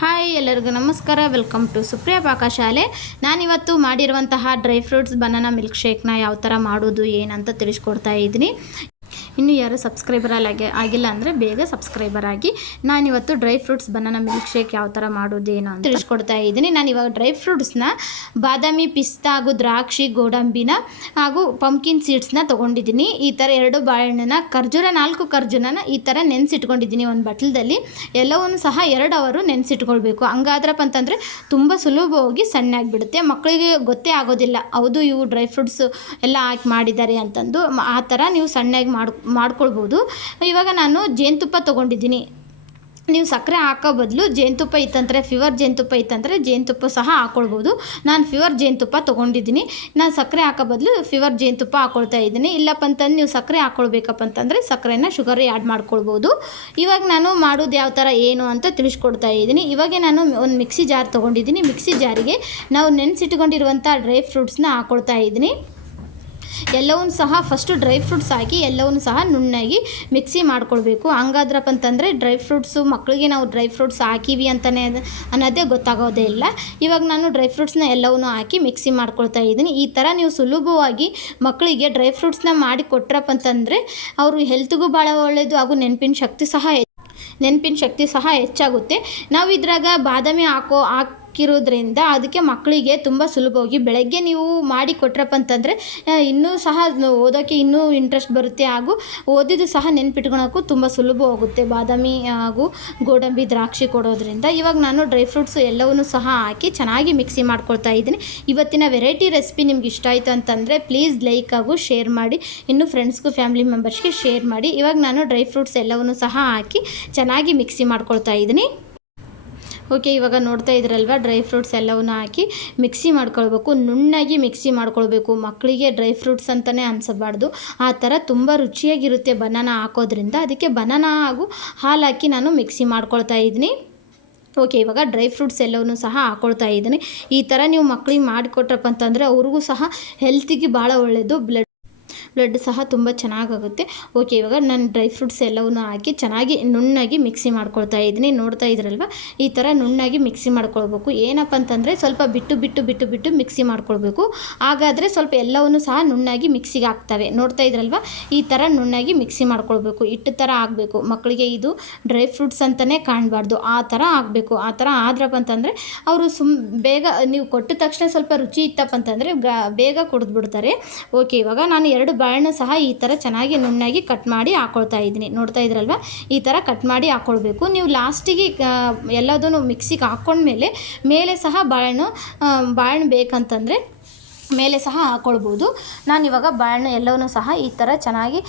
Hi ಎಲ್ಲರಿಗೂ ನಮಸ್ಕಾರ. Welcome to Supriya ಪಾಕಶಾಲೆ ನಾನಿವತ್ತು ಮಾಡಿರುವಂತಹ ಡ್ರೈ ಫ್ರೂಟ್ಸ್ ಬನಾನಾ ಮಿಲ್ಕ್ ಶೇಕ್ನ ಯಾವ ಥರ ಮಾಡೋದು, ಏನಂತ ತಿಳಿಸ್ಕೊಡ್ತಾ ಇದ್ದೀನಿ. ಇನ್ನು ಯಾರು ಸಬ್ಸ್ಕ್ರೈಬರ್ ಆಗಿ ಆಗಿಲ್ಲ ಅಂದರೆ ಬೇಗ ಸಬ್ಸ್ಕ್ರೈಬರ್ ಆಗಿ. ನಾನಿವತ್ತು dry fruits banana milk shake ಯಾವ ಥರ ಮಾಡೋದು ಏನು ಅಂತ ತಿಳಿಸ್ಕೊಡ್ತಾ ಇದ್ದೀನಿ. ನಾನು ಇವಾಗ ಡ್ರೈ ಫ್ರೂಟ್ಸ್ನ ಬಾದಾಮಿ, ಪಿಸ್ತಾ, ಹಾಗೂ ದ್ರಾಕ್ಷಿ, ಗೋಡಂಬಿನ ಹಾಗೂ ಪಂಪ್ಕಿನ್ ಸೀಡ್ಸ್ನ ತೊಗೊಂಡಿದ್ದೀನಿ. ಈ ಥರ ಎರಡು ಬಾಳೆಹಣ್ಣನ ಖರ್ಜೂರ, ನಾಲ್ಕು ಖರ್ಜೂರನ ಈ ಥರ ನೆನೆಸಿಟ್ಕೊಂಡಿದ್ದೀನಿ ಒಂದು ಬಟ್ಲದಲ್ಲಿ. ಎಲ್ಲವನ್ನು ಸಹ ಎರಡು ಅವರು ನೆನೆಸಿಟ್ಕೊಳ್ಬೇಕು. ಹಂಗಾದ್ರಪ್ಪ ಅಂತಂದರೆ ತುಂಬ ಸುಲಭವಾಗಿ ಸಣ್ಣಾಗಿಬಿಡುತ್ತೆ. ಮಕ್ಕಳಿಗೆ ಗೊತ್ತೇ ಆಗೋದಿಲ್ಲ. ಹೌದು, ಇವು ಡ್ರೈ ಫ್ರೂಟ್ಸ್ ಎಲ್ಲ ಹಾಕಿ ಮಾಡಿದ್ದಾರೆ ಅಂತಂದು. ಆ ಥರ ನೀವು ಸಣ್ಣಗೆ ಮಾಡ್ ಮಾಡ್ಕೊಳ್ಬೋದು. ಇವಾಗ ನಾನು ಜೇನುತುಪ್ಪ ತೊಗೊಂಡಿದ್ದೀನಿ. ನೀವು ಸಕ್ಕರೆ ಹಾಕೋ ಬದಲು ಜೇನುತುಪ್ಪ ಇತ್ತಂದರೆ ಫಿವರ್ ಜೇನುತುಪ್ಪ ಇತ್ತಂದರೆ ಜೇನುತುಪ್ಪ ಸಹ ಹಾಕ್ಕೊಳ್ಬೋದು ನಾನು ಫಿವರ್ ಜೇನುತುಪ್ಪ ತೊಗೊಂಡಿದ್ದೀನಿ. ನಾನು ಸಕ್ಕರೆ ಹಾಕೋ ಬದಲು ಫಿವರ್ ಜೇನುತುಪ್ಪ ಹಾಕ್ಕೊಳ್ತಾ ಇದ್ದೀನಿ. ಇಲ್ಲಪ್ಪ ಅಂತಂದು ನೀವು ಸಕ್ಕರೆ ಹಾಕ್ಕೊಳ್ಬೇಕಪ್ಪ ಅಂತಂದರೆ ಸಕ್ಕರೆನ ಶುಗರ್ ಆ್ಯಡ್ ಮಾಡ್ಕೊಳ್ಬೋದು. ಇವಾಗ ನಾನು ಮಾಡೋದು ಯಾವ ಥರ ಏನು ಅಂತ ತಿಳಿಸ್ಕೊಡ್ತಾ ಇದ್ದೀನಿ. ಇವಾಗ ನಾನು ಒಂದು ಮಿಕ್ಸಿ ಜಾರ್ ತೊಗೊಂಡಿದ್ದೀನಿ. ಮಿಕ್ಸಿ ಜಾರಿಗೆ ನಾವು ನೆನೆಸಿಟ್ಕೊಂಡಿರುವಂಥ ಡ್ರೈ ಫ್ರೂಟ್ಸ್ನ ಹಾಕ್ಕೊಳ್ತಾ ಇದ್ದೀನಿ. ಎಲ್ಲವನ್ನೂ ಸಹ ಫಸ್ಟು ಡ್ರೈ ಫ್ರೂಟ್ಸ್ ಹಾಕಿ, ಎಲ್ಲವನ್ನೂ ಸಹ ನುಣ್ಣಾಗಿ ಮಿಕ್ಸಿ ಮಾಡ್ಕೊಳ್ಬೇಕು. ಹಂಗಾದ್ರಪ್ಪ ಅಂತಂದರೆ ಡ್ರೈ ಫ್ರೂಟ್ಸು ಮಕ್ಕಳಿಗೆ ನಾವು ಡ್ರೈ ಫ್ರೂಟ್ಸ್ ಹಾಕಿವಿ ಅಂತಲೇ ಅನ್ನೋದೇ ಗೊತ್ತಾಗೋದೇ ಇಲ್ಲ. ಇವಾಗ ನಾನು ಡ್ರೈ ಫ್ರೂಟ್ಸ್ನ ಎಲ್ಲವನ್ನೂ ಹಾಕಿ ಮಿಕ್ಸಿ ಮಾಡ್ಕೊಳ್ತಾ ಇದ್ದೀನಿ. ಈ ಥರ ನೀವು ಸುಲಭವಾಗಿ ಮಕ್ಕಳಿಗೆ ಡ್ರೈ ಫ್ರೂಟ್ಸ್ನ ಮಾಡಿ ಕೊಟ್ರಪ್ಪ ಅಂತಂದರೆ ಅವರು ಹೆಲ್ತ್ಗೂ ಭಾಳ ಒಳ್ಳೆಯದು ಹಾಗೂ ನೆನಪಿನ ಶಕ್ತಿ ಸಹ ನೆನಪಿನ ಶಕ್ತಿ ಸಹ ಹೆಚ್ಚಾಗುತ್ತೆ. ನಾವು ಇದ್ರಾಗ ಬಾದಾಮಿ ಹಾಕೋ ಹಾಕಿರೋದ್ರಿಂದ ಅದಕ್ಕೆ ಮಕ್ಕಳಿಗೆ ತುಂಬ ಸುಲಭವಾಗಿ ಬೆಳಗ್ಗೆ ನೀವು ಮಾಡಿ ಕೊಟ್ರಪ್ಪ ಅಂತಂದರೆ ಇನ್ನೂ ಸಹ ಓದೋಕ್ಕೆ ಇನ್ನೂ ಇಂಟ್ರೆಸ್ಟ್ ಬರುತ್ತೆ ಹಾಗೂ ಓದಿದ್ದು ಸಹ ನೆನ್ಪಿಟ್ಕೊಳಕ್ಕೂ ತುಂಬ ಸುಲಭ ಹೋಗುತ್ತೆ. ಬಾದಾಮಿ ಹಾಗೂ ಗೋಡಂಬಿ ದ್ರಾಕ್ಷಿ ಕೊಡೋದ್ರಿಂದ ಇವಾಗ ನಾನು ಡ್ರೈ ಫ್ರೂಟ್ಸು ಎಲ್ಲವನ್ನೂ ಸಹ ಹಾಕಿ ಚೆನ್ನಾಗಿ ಮಿಕ್ಸಿ ಮಾಡ್ಕೊಳ್ತಾ ಇದ್ದೀನಿ. ಇವತ್ತಿನ ವೆರೈಟಿ ರೆಸಿಪಿ ನಿಮ್ಗೆ ಇಷ್ಟ ಆಯಿತು ಅಂತಂದರೆ ಪ್ಲೀಸ್ ಲೈಕ್ ಹಾಗೂ ಶೇರ್ ಮಾಡಿ, ಇನ್ನು ಫ್ರೆಂಡ್ಸ್ಗೂ ಫ್ಯಾಮಿಲಿ ಮೆಂಬರ್ಸ್ಗೆ ಶೇರ್ ಮಾಡಿ. ಇವಾಗ ನಾನು ಡ್ರೈ ಫ್ರೂಟ್ಸ್ ಎಲ್ಲವನ್ನೂ ಸಹ ಹಾಕಿ ಚೆನ್ನಾಗಿ ಮಿಕ್ಸಿ ಮಾಡ್ಕೊಳ್ತಾ ಇದ್ದೀನಿ. ಓಕೆ, ಇವಾಗ ನೋಡ್ತಾ ಇದ್ರಲ್ವ ಡ್ರೈ ಫ್ರೂಟ್ಸ್ ಎಲ್ಲವನ್ನ ಹಾಕಿ ಮಿಕ್ಸಿ ಮಾಡ್ಕೊಳ್ಬೇಕು. ನುಣ್ಣಾಗಿ ಮಿಕ್ಸಿ ಮಾಡ್ಕೊಳ್ಬೇಕು. ಮಕ್ಕಳಿಗೆ ಡ್ರೈ ಫ್ರೂಟ್ಸ್ ಅಂತಲೇ ಅನಿಸಬಾರ್ದು. ಆ ಥರ ತುಂಬ ರುಚಿಯಾಗಿರುತ್ತೆ ಬನಾನ ಹಾಕೋದ್ರಿಂದ. ಅದಕ್ಕೆ ಬನಾನ ಹಾಗೂ ಹಾಲು ಹಾಕಿ ನಾನು ಮಿಕ್ಸಿ ಮಾಡ್ಕೊಳ್ತಾ ಇದ್ದೀನಿ. ಓಕೆ, ಇವಾಗ ಡ್ರೈ ಫ್ರೂಟ್ಸ್ ಎಲ್ಲವನ್ನೂ ಸಹ ಹಾಕೊಳ್ತಾ ಇದ್ದೀನಿ. ಈ ಥರ ನೀವು ಮಕ್ಕಳಿಗೆ ಮಾಡಿಕೊಟ್ರಪ್ಪ ಅಂತಂದರೆ ಅವ್ರಿಗೂ ಸಹ ಹೆಲ್ತಿಗೆ ಭಾಳ ಒಳ್ಳೆಯದು ಬ್ಲಡ್ ಬ್ಲಡ್ ಸಹ ತುಂಬ ಚೆನ್ನಾಗಾಗುತ್ತೆ. ಓಕೆ ಇವಾಗ ನಾನು ಡ್ರೈ ಫ್ರೂಟ್ಸ್ ಎಲ್ಲವನ್ನೂ ಹಾಕಿ ಚೆನ್ನಾಗಿ ನುಣ್ಣಗೆ ಮಿಕ್ಸಿ ಮಾಡ್ಕೊಳ್ತಾ ಇದ್ದೀನಿ. ನೋಡ್ತಾ ಇದ್ರಲ್ವ? ಈ ಥರ ನುಣ್ಣಗೆ ಮಿಕ್ಸಿ ಮಾಡ್ಕೊಳ್ಬೇಕು. ಏನಪ್ಪ ಅಂತಂದರೆ ಸ್ವಲ್ಪ ಬಿಟ್ಟು ಬಿಟ್ಟು ಬಿಟ್ಟು ಬಿಟ್ಟು ಮಿಕ್ಸಿ ಮಾಡ್ಕೊಳ್ಬೇಕು. ಹಾಗಾದರೆ ಸ್ವಲ್ಪ ಎಲ್ಲವನ್ನೂ ಸಹ ನುಣ್ಣಗೆ ಮಿಕ್ಸಿಗೆ ಹಾಕ್ತವೆ. ನೋಡ್ತಾ ಇದ್ರಲ್ವ? ಈ ಥರ ನುಣ್ಣಗೆ ಮಿಕ್ಸಿ ಮಾಡ್ಕೊಳ್ಬೇಕು. ಹಿಟ್ಟು ಥರ ಆಗಬೇಕು. ಮಕ್ಕಳಿಗೆ ಇದು ಡ್ರೈ ಫ್ರೂಟ್ಸ್ ಅಂತಲೇ ಕಾಣಬಾರ್ದು. ಆ ಥರ ಆಗಬೇಕು. ಆ ಥರ ಆದ್ರಪ್ಪ ಅಂತಂದರೆ ಅವರು ಸುಮ್ ಬೇಗ ನೀವು ಕೊಟ್ಟ ತಕ್ಷಣ ಸ್ವಲ್ಪ ರುಚಿ ಇತ್ತಪ್ಪ ಅಂತಂದರೆ ಬೇಗ ಕುಡಿದ್ಬಿಡ್ತಾರೆ. ಓಕೆ ಇವಾಗ ನಾನು ಎರಡು ಬಾಳೆಹಣ್ಣು ಸಹ ಈ ಥರ ಚೆನ್ನಾಗಿ ನುಣ್ಣಾಗಿ ಕಟ್ ಮಾಡಿ ಹಾಕೊಳ್ತಾ ಇದ್ದೀನಿ. ನೋಡ್ತಾ ಇದ್ರಲ್ವ? ಈ ಥರ ಕಟ್ ಮಾಡಿ ಹಾಕ್ಕೊಳ್ಬೇಕು ನೀವು ಲಾಸ್ಟಿಗೆ ಎಲ್ಲದನ್ನು ಮಿಕ್ಸಿಗೆ ಹಾಕ್ಕೊಂಡ್ಮೇಲೆ ಮೇಲೆ ಸಹ ಬಾಳೆಹಣ್ಣು ಬಾಳೆಹಣ್ಣು ಬೇಕಂತಂದರೆ ಮೇಲೆ ಸಹ ಹಾಕ್ಕೊಳ್ಬೋದು ನಾನು ಇವಾಗ ಬಾಳೆಹಣ್ಣು ಎಲ್ಲವನ್ನೂ ಸಹ ಈ ಥರ ಚೆನ್ನಾಗಿ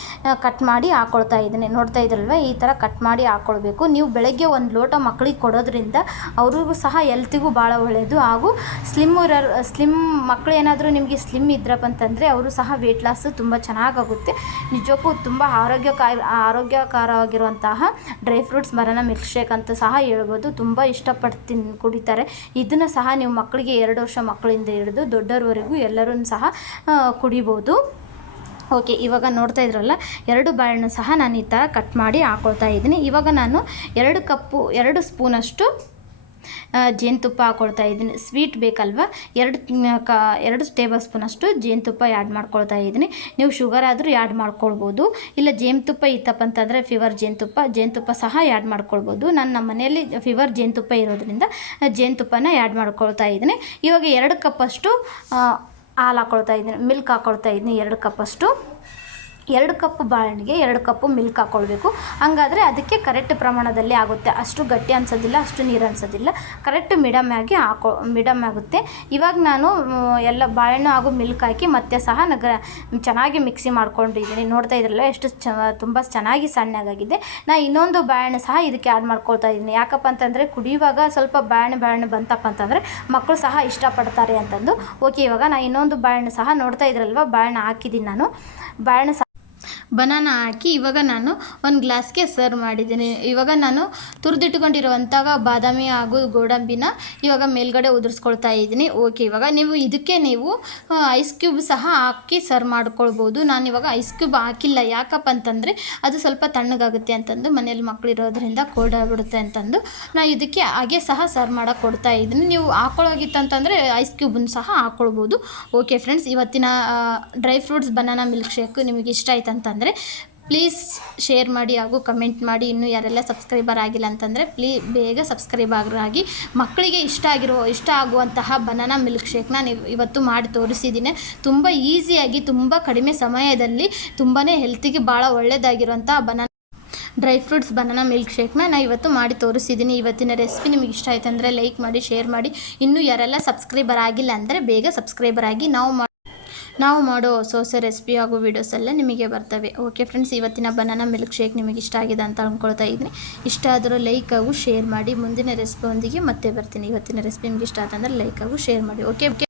ಕಟ್ ಮಾಡಿ ಹಾಕ್ಕೊಳ್ತಾ ಇದ್ದೀನಿ. ನೋಡ್ತಾ ಇದ್ರಲ್ವ? ಈ ಥರ ಕಟ್ ಮಾಡಿ ಹಾಕ್ಕೊಳ್ಬೇಕು ನೀವು ಬೆಳಗ್ಗೆ ಒಂದು ಲೋಟ ಮಕ್ಕಳಿಗೆ ಕೊಡೋದ್ರಿಂದ ಅವ್ರಿಗೂ ಸಹ ಎಲ್ತಿಗೂ ಭಾಳ ಒಳ್ಳೆಯದು ಹಾಗೂ ಸ್ಲಿಮ್ ಸ್ಲಿಮ್ ಮಕ್ಕಳು ಏನಾದರೂ ನಿಮಗೆ ಸ್ಲಿಮ್ ಇದ್ರಪ್ಪ ಅಂತಂದರೆ ಅವರು ಸಹ ವೆಯ್ಟ್ ಲಾಸ್ ತುಂಬ ಚೆನ್ನಾಗಾಗುತ್ತೆ. ನಿಜಕ್ಕೂ ತುಂಬ ಆರೋಗ್ಯಕಾರಿ ಆರೋಗ್ಯಕರವಾಗಿರುವಂತಹ ಡ್ರೈ ಫ್ರೂಟ್ಸ್ ಮರನ ಮಿಲ್ಕ್ ಶೇಕ್ ಅಂತ ಸಹ ಹೇಳ್ಬೋದು. ತುಂಬ ಇಷ್ಟಪಟ್ಟು ತಿನ್ ಕುಡಿತಾರೆ. ಇದನ್ನು ಸಹ ನೀವು ಮಕ್ಕಳಿಗೆ ಎರಡು ವರ್ಷ ಮಕ್ಕಳಿಂದ ಹಿಡಿದು ದೊಡ್ಡವರವರೆಗೂ ಎಲ್ಲರೂ ಸಹ ಕುಡಿಬೋದು. ಓಕೆ, ಇವಾಗ ನೋಡ್ತಾ ಇದ್ರಲ್ಲ, ಎರಡು ಬಾಳೆಹಣ್ಣು ಸಹ ನಾನು ಈ ಥರ ಕಟ್ ಮಾಡಿ ಹಾಕೊಳ್ತಾ ಇದ್ದೀನಿ. ಇವಾಗ ನಾನು ಎರಡು ಕಪ್ಪು, ಎರಡು ಸ್ಪೂನಷ್ಟು ಜೇನುತುಪ್ಪ ಹಾಕೊಳ್ತಾ ಇದ್ದೀನಿ. ಸ್ವೀಟ್ ಬೇಕಲ್ವ? ಎರಡು ಕ, ಎರಡು ಟೇಬಲ್ ಸ್ಪೂನಷ್ಟು ಜೇನುತುಪ್ಪ ಆ್ಯಡ್ ಮಾಡ್ಕೊಳ್ತಾ ಇದ್ದೀನಿ. ನೀವು ಶುಗರ್ ಆದರೂ ಆ್ಯಡ್ ಮಾಡ್ಕೊಳ್ಬೋದು. ಇಲ್ಲ, ಜೇನುತುಪ್ಪ ಇತ್ತಪ್ಪ ಅಂತಂದರೆ ಫಿವರ್ ಜೇನುತುಪ್ಪ ಜೇನುತುಪ್ಪ ಸಹ ಆ್ಯಡ್ ಮಾಡ್ಕೊಳ್ಬೋದು. ನಾನು ನಮ್ಮ ಮನೆಯಲ್ಲಿ ಫಿವರ್ ಜೇನುತುಪ್ಪ ಇರೋದ್ರಿಂದ ಜೇನುತುಪ್ಪನ ಆ್ಯಡ್ ಮಾಡ್ಕೊಳ್ತಾ ಇದ್ದೀನಿ. ಇವಾಗ ಎರಡು ಕಪ್ಪಷ್ಟು ಹಾಲು ಹಾಕ್ಕೊಳ್ತಾ ಇದ್ದೀನಿ ಮಿಲ್ಕ್ ಹಾಕ್ಕೊಳ್ತಾ ಇದ್ದೀನಿ ಎರಡು ಕಪ್ಪಷ್ಟು ಎರಡು ಕಪ್ ಬಾಳೆಹಣ್ಣಿಗೆ ಎರಡು ಕಪ್ಪು ಮಿಲ್ಕ್ ಹಾಕ್ಕೊಳ್ಬೇಕು ಹಂಗಾದರೆ ಅದಕ್ಕೆ ಕರೆಕ್ಟ್ ಪ್ರಮಾಣದಲ್ಲಿ ಆಗುತ್ತೆ. ಅಷ್ಟು ಗಟ್ಟಿ ಅನ್ಸೋದಿಲ್ಲ, ಅಷ್ಟು ನೀರು ಅನ್ಸೋದಿಲ್ಲ. ಕರೆಕ್ಟ್ ಮಿಡಮ್ ಆಗಿ ಹಾಕೋ ಮಿಡಮ್ ಆಗುತ್ತೆ. ಇವಾಗ ನಾನು ಎಲ್ಲ ಬಾಳೆಹಣ್ಣು ಹಾಗೂ ಮಿಲ್ಕ್ ಹಾಕಿ ಮತ್ತೆ ಸಹ ನಗ ಚೆನ್ನಾಗಿ ಮಿಕ್ಸಿ ಮಾಡ್ಕೊಂಡಿದ್ದೀನಿ. ನೋಡ್ತಾ ಇದ್ರಲ್ಲ, ಎಷ್ಟು ಚ, ತುಂಬ ಚೆನ್ನಾಗಿ ಸಣ್ಣಗಾಗಿದೆ. ನಾನು ಇನ್ನೊಂದು ಬಾಳೆಹಣ್ಣು ಸಹ ಇದಕ್ಕೆ ಆ್ಯಡ್ ಮಾಡ್ಕೊಳ್ತಾ ಇದ್ದೀನಿ. ಯಾಕಪ್ಪ ಅಂತಂದರೆ ಕುಡಿಯುವಾಗ ಸ್ವಲ್ಪ ಬಾಳೆಹಣ್ಣು ಬಾಳೆಹಣ್ಣು ಬಂತಪ್ಪ ಅಂತಂದರೆ ಮಕ್ಕಳು ಸಹ ಇಷ್ಟಪಡ್ತಾರೆ ಅಂತಂದು. ಓಕೆ, ಇವಾಗ ನಾನು ಇನ್ನೊಂದು ಬಾಳೆಹಣ್ಣು ಸಹ ನೋಡ್ತಾ ಇದ್ರಲ್ವ? ಬಾಳೆಹಣ್ಣು ಹಾಕಿದ್ದೀನಿ ನಾನು. ಬಾಳೆಹಣ್ಣು ಸಹ ಬನಾನ ಹಾಕಿ ಇವಾಗ ನಾನು ಒಂದು ಗ್ಲಾಸ್ಗೆ ಸರ್ವ್ ಮಾಡಿದ್ದೀನಿ. ಇವಾಗ ನಾನು ತುರಿದಿಟ್ಕೊಂಡಿರುವಂತಹ ಬಾದಾಮಿ ಹಾಗೂ ಗೋಡಂಬಿನ ಇವಾಗ ಮೇಲ್ಗಡೆ ಉದುರಿಸ್ಕೊಳ್ತಾ ಇದ್ದೀನಿ. ಓಕೆ ಇವಾಗ ನೀವು ಇದಕ್ಕೆ ನೀವು ಐಸ್ ಕ್ಯೂಬ್ ಸಹ ಹಾಕಿ ಸರ್ವ್ ಮಾಡ್ಕೊಳ್ಬೋದು. ನಾನು ಇವಾಗ ಐಸ್ ಕ್ಯೂಬ್ ಹಾಕಿಲ್ಲ. ಯಾಕಪ್ಪ ಅಂತಂದರೆ ಅದು ಸ್ವಲ್ಪ ತಣ್ಣಗಾಗುತ್ತೆ ಅಂತಂದು ಮನೇಲಿ ಮಕ್ಳು ಇರೋದ್ರಿಂದ ಕೋಲ್ಡ್ ಆಗಿಬಿಡುತ್ತೆ ಅಂತಂದು ನಾನು ಇದಕ್ಕೆ ಹಾಗೆ ಸಹ ಸರ್ವ್ ಮಾಡೋಕೆ ಕೊಡ್ತಾ ಇದ್ದೀನಿ. ನೀವು ಹಾಕೊಳ್ಳೋಗಿತ್ತಂತಂದರೆ ಐಸ್ ಕ್ಯೂಬನ್ನು ಸಹ ಹಾಕ್ಕೊಳ್ಬೋದು ಓಕೆ ಫ್ರೆಂಡ್ಸ್ ಇವತ್ತಿನ dry fruits banana milk shake ನಿಮಗೆ ಇಷ್ಟ ಆಯ್ತು ಅಂತಂದರೆ ಪ್ಲೀಸ್ ಶೇರ್ ಮಾಡಿ ಹಾಗೂ ಕಮೆಂಟ್ ಮಾಡಿ. ಇನ್ನೂ ಯಾರೆಲ್ಲ ಸಬ್ಸ್ಕ್ರೈಬರ್ ಆಗಿಲ್ಲ ಅಂತಂದರೆ ಪ್ಲೀ ಬೇಗ ಸಬ್ಸ್ಕ್ರೈಬರ್ ಆಗಿ. ಮಕ್ಕಳಿಗೆ ಇಷ್ಟ ಆಗಿರೋ, ಇಷ್ಟ ಆಗುವಂತಹ ಬನಾನಾ ಮಿಲ್ಕ್ ಶೇಕ್ನ ನೀವು ಇವತ್ತು ಮಾಡಿ ತೋರಿಸಿದ್ದೀನಿ ತುಂಬ ಈಸಿಯಾಗಿ ತುಂಬ ಕಡಿಮೆ ಸಮಯದಲ್ಲಿ ತುಂಬಾ ಹೆಲ್ತಿಗೆ ಭಾಳ ಒಳ್ಳೆಯದಾಗಿರುವಂಥ banana dry fruits banana milk ಶೇಕ್ನ ನಾನು ಇವತ್ತು ಮಾಡಿ ತೋರಿಸಿದ್ದೀನಿ ಇವತ್ತಿನ ರೆಸಿಪಿ ನಿಮಗೆ ಇಷ್ಟ ಆಯ್ತು ಅಂದರೆ ಲೈಕ್ ಮಾಡಿ ಶೇರ್ ಮಾಡಿ. ಇನ್ನೂ ಯಾರೆಲ್ಲ ಸಬ್ಸ್ಕ್ರೈಬರ್ ಆಗಿಲ್ಲ ಅಂದರೆ ಬೇಗ ಸಬ್ಸ್ಕ್ರೈಬರ್ ಆಗಿ ನಾವು ನಾವು ಮಾಡೋ ಹೊಸ ಹೊಸ ರೆಸಿಪಿ ಹಾಗೂ ವೀಡಿಯೋಸ್ ಎಲ್ಲ ನಿಮಗೆ ಬರ್ತವೆ. ಓಕೆ ಫ್ರೆಂಡ್ಸ್ ಇವತ್ತಿನ ಬನಾನಾ ಮಿಲ್ಕ್ ಶೇಕ್ ನಿಮಗೆ ಇಷ್ಟ ಆಗಿದೆ ಅಂತ ಅಂದ್ಕೊಳ್ತಾ ಇದ್ದೀನಿ. ಇಷ್ಟ ಆದರೂ ಲೈಕ್ ಹಾಗೂ ಶೇರ್ ಮಾಡಿ. ಮುಂದಿನ ರೆಸಿಪಿಯೊಂದಿಗೆ ಮತ್ತೆ ಬರ್ತೀನಿ. ಇವತ್ತಿನ ರೆಸಿಪಿ ನಿಮಗೆ ಇಷ್ಟ ಆಯ್ತಂದ್ರೆ ಲೈಕ್ ಹಾಗೂ ಶೇರ್ ಮಾಡಿ. ಓಕೆ